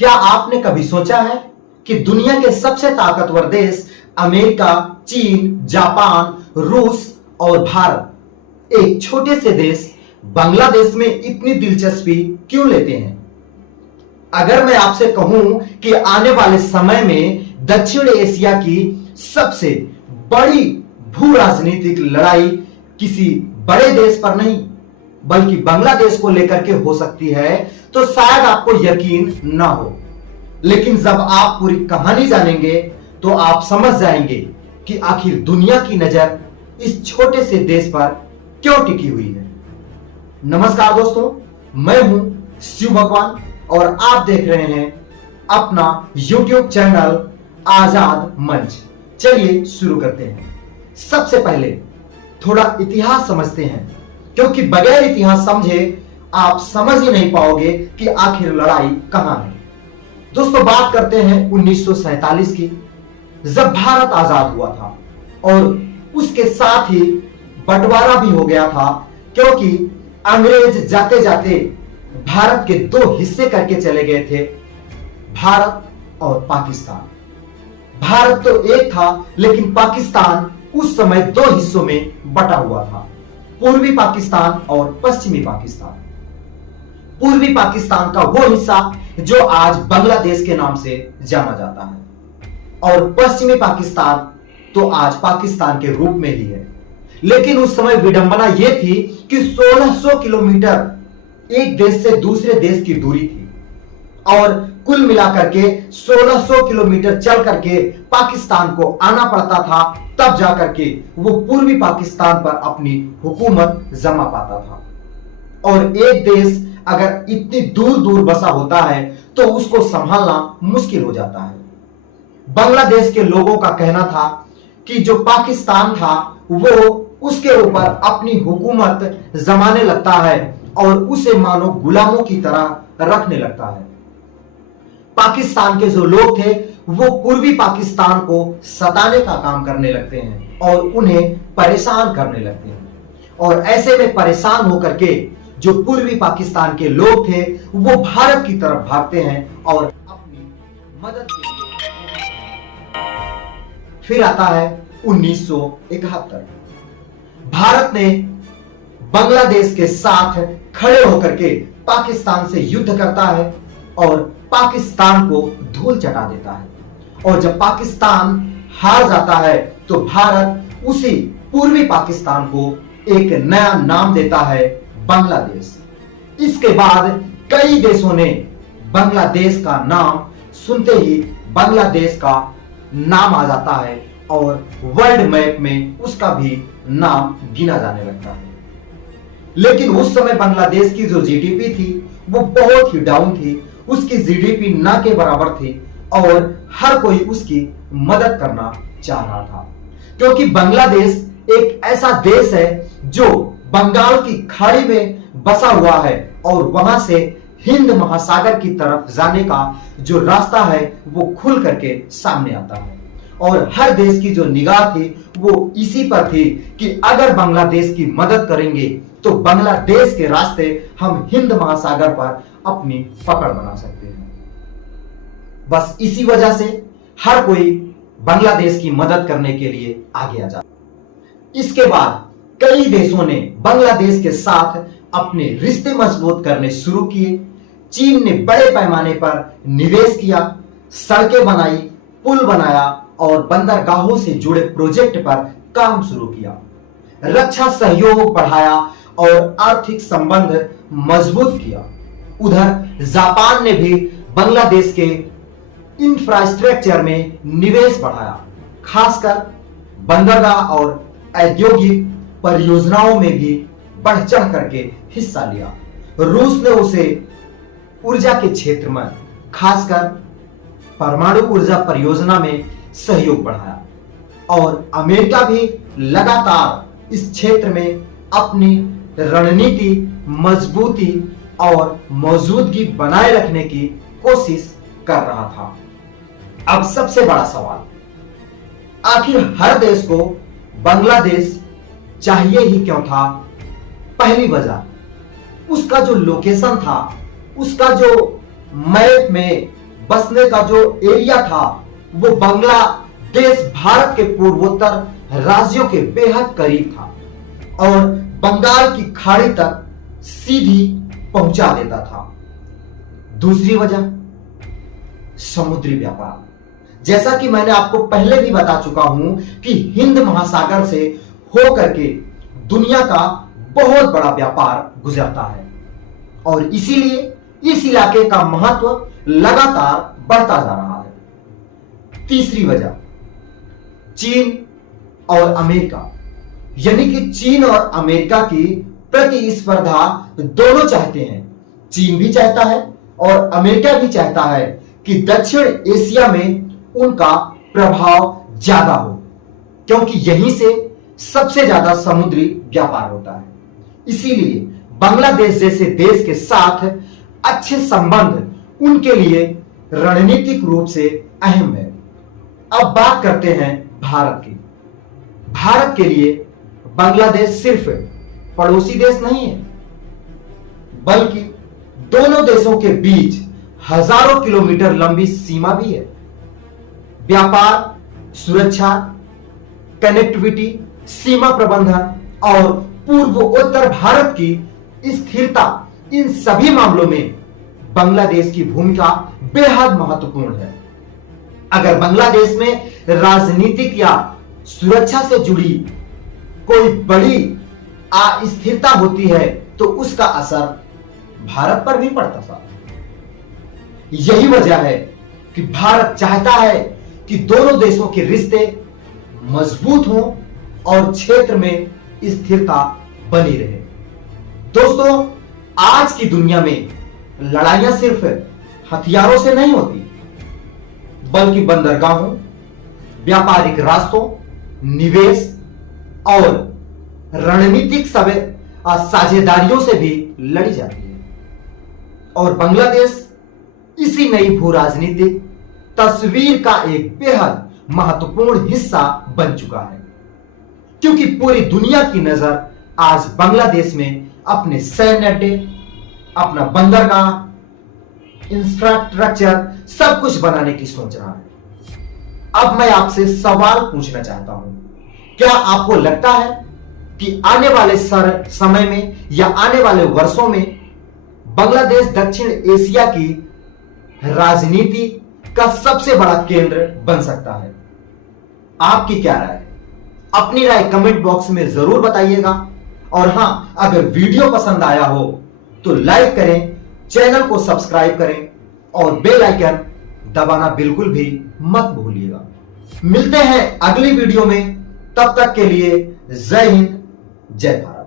क्या आपने कभी सोचा है कि दुनिया के सबसे ताकतवर देश अमेरिका, चीन, जापान, रूस और भारत एक छोटे से देश बांग्लादेश में इतनी दिलचस्पी क्यों लेते हैं? अगर मैं आपसे कहूं कि आने वाले समय में दक्षिण एशिया की सबसे बड़ी भू राजनीतिक लड़ाई किसी बड़े देश पर नहीं बल्कि बांग्लादेश को लेकर के हो सकती है, तो शायद आपको यकीन ना हो। लेकिन जब आप पूरी कहानी जानेंगे तो आप समझ जाएंगे कि आखिर दुनिया की नजर इस छोटे से देश पर क्यों टिकी हुई है। नमस्कार दोस्तों, मैं हूं शिव भगवान और आप देख रहे हैं अपना YouTube चैनल आजाद मंच। चलिए शुरू करते हैं। सबसे पहले थोड़ा इतिहास समझते हैं, क्योंकि बगैर इतिहास समझे आप समझ ही नहीं पाओगे कि आखिर लड़ाई कहां है। दोस्तों, बात करते हैं 1947 की, जब भारत आजाद हुआ था और उसके साथ ही बंटवारा भी हो गया था, क्योंकि अंग्रेज जाते जाते भारत के दो हिस्से करके चले गए थे, भारत और पाकिस्तान। भारत तो एक था, लेकिन पाकिस्तान उस समय दो हिस्सों में बटा हुआ था, पूर्वी पाकिस्तान और पश्चिमी पाकिस्तान। पूर्वी पाकिस्तान का वो हिस्सा जो आज बांग्लादेश के नाम से जाना जाता है, और पश्चिमी पाकिस्तान तो आज पाकिस्तान के रूप में ही है। लेकिन उस समय विडंबना यह थी कि 1600 किलोमीटर एक देश से दूसरे देश की दूरी थी, और कुल मिलाकर के 1600 किलोमीटर चल करके पाकिस्तान को आना पड़ता था, तब जाकर के वो पूर्वी पाकिस्तान पर अपनी हुकूमत जमा पाता था। और एक देश अगर इतनी दूर दूर बसा होता है तो उसको संभालना मुश्किल हो जाता है। बांग्लादेश के लोगों का कहना था कि जो पाकिस्तान था वो उसके ऊपर अपनी हुकूमत जमाने लगता है और उसे मानो गुलामों की तरह रखने लगता है। पाकिस्तान के जो लोग थे वो पूर्वी पाकिस्तान को सताने का काम करने लगते हैं और उन्हें परेशान करने लगते हैं, और ऐसे में परेशान होकर के जो पूर्वी पाकिस्तान के लोग थे वो भारत की तरफ भागते हैं और अपनी मदद के लिए। फिर आता है 1971। भारत ने बांग्लादेश के साथ खड़े होकर के पाकिस्तान से युद्ध करता है और पाकिस्तान को धूल चटा देता है, और जब पाकिस्तान हार जाता है तो भारत उसी पूर्वी पाकिस्तान को एक नया नाम देता है, बांग्लादेश। इसके बाद कई देशों ने बांग्लादेश का नाम सुनते ही बांग्लादेश का नाम आ जाता है और वर्ल्ड मैप में उसका भी नाम गिना जाने लगता है। लेकिन उस समय बांग्लादेश की जो जीडीपी थी वो बहुत ही डाउन थी, उसकी जीडीपी ना के बराबर थी और हर कोई उसकी मदद करना चाह रहा था, क्योंकि बांग्लादेश एक ऐसा देश है जो बंगाल की खाड़ी में बसा हुआ है और वहां से हिंद महासागर की तरफ जाने का जो रास्ता है वो खुल करके सामने आता है। और हर देश की जो निगाह थी वो इसी पर थी कि अगर बांग्लादेश की मदद करेंगे तो बांग्लादेश के रास्ते हम हिंद महासागर पर अपनी पकड़ बना सकते हैं। बस इसी वजह से हर कोई बांग्लादेश की मदद करने के लिए आगे आ जाता। इसके बाद कई देशों ने बांग्लादेश के साथ अपने रिश्ते मजबूत करने शुरू किए। चीन ने बड़े पैमाने पर निवेश किया, सड़कें बनाई, पुल बनाया और बंदरगाहों से जुड़े प्रोजेक्ट पर काम शुरू किया, रक्षा सहयोग बढ़ाया और आर्थिक संबंध मजबूत किया। उधर जापान ने भी बांग्लादेश के इंफ्रास्ट्रक्चर में निवेश बढ़ाया, खासकर बंदरगाह और औद्योगिक परियोजनाओं में भी बढ़ चढ़ करके हिस्सा लिया। रूस ने उसे ऊर्जा के क्षेत्र में, खासकर परमाणु ऊर्जा परियोजना में सहयोग बढ़ाया, और अमेरिका भी लगातार इस क्षेत्र में अपनी रणनीति मजबूती और मौजूदगी बनाए रखने की कोशिश कर रहा था। अब सबसे बड़ा सवाल, आखिर हर देश को बांग्लादेश चाहिए ही क्यों था? पहली वजह उसका जो लोकेशन था, उसका जो मैप में बसने का जो एरिया था वो बांग्लादेश भारत के पूर्वोत्तर राज्यों के बेहद करीब था और बंगाल की खाड़ी तक सीधी पहुंचा देता था। दूसरी वजह समुद्री व्यापार। जैसा कि मैंने आपको पहले भी बता चुका हूं कि हिंद महासागर से होकर के दुनिया का बहुत बड़ा व्यापार गुजरता है और इसीलिए इस इलाके का महत्व लगातार बढ़ता जा रहा है। तीसरी वजह चीन और अमेरिका, यानी कि चीन और अमेरिका की प्रतिस्पर्धा दोनों चाहते हैं। चीन भी चाहता है और अमेरिका भी चाहता है कि दक्षिण एशिया में उनका प्रभाव ज्यादा हो, क्योंकि यहीं से सबसे ज्यादा समुद्री व्यापार होता है। इसीलिए बांग्लादेश जैसे देश के साथ अच्छे संबंध उनके लिए रणनीतिक रूप से अहम है। अब बात करते हैं भारत की। भारत के लिए बांग्लादेश सिर्फ पड़ोसी देश नहीं है, बल्कि दोनों देशों के बीच हजारों किलोमीटर लंबी सीमा भी है। व्यापार, सुरक्षा, कनेक्टिविटी, सीमा प्रबंधन और पूर्वोत्तर भारत की स्थिरता, इन सभी मामलों में बांग्लादेश की भूमिका बेहद महत्वपूर्ण है। अगर बांग्लादेश में राजनीतिक या सुरक्षा से जुड़ी कोई बड़ी अस्थिरता होती है तो उसका असर भारत पर भी पड़ता था। यही वजह है कि भारत चाहता है कि दोनों देशों के रिश्ते मजबूत हों और क्षेत्र में स्थिरता बनी रहे। दोस्तों, आज की दुनिया में लड़ाइयां सिर्फ हथियारों से नहीं होती, बल्कि बंदरगाहों, व्यापारिक रास्तों, निवेश और रणनीतिक साझेदारियों से भी लड़ी जाती है। और बांग्लादेश इसी नई भू राजनीतिक तस्वीर का एक बेहद महत्वपूर्ण हिस्सा बन चुका है, क्योंकि पूरी दुनिया की नजर आज बांग्लादेश में अपने सैन्य अड्डे, अपना बंदरगाह, इंफ्रास्ट्रक्चर सब कुछ बनाने की सोच रहा है। अब मैं आपसे सवाल पूछना चाहता हूं, क्या आपको लगता है कि आने वाले समय में या आने वाले वर्षों में बांग्लादेश दक्षिण एशिया की राजनीति का सबसे बड़ा केंद्र बन सकता है? आपकी क्या राय है? अपनी राय कमेंट बॉक्स में जरूर बताइएगा। और हां, अगर वीडियो पसंद आया हो तो लाइक करें, चैनल को सब्सक्राइब करें और बेल आइकन दबाना बिल्कुल भी मत भूलिएगा। मिलते हैं अगली वीडियो में, तब तक के लिए जय हिंद, जय भारत।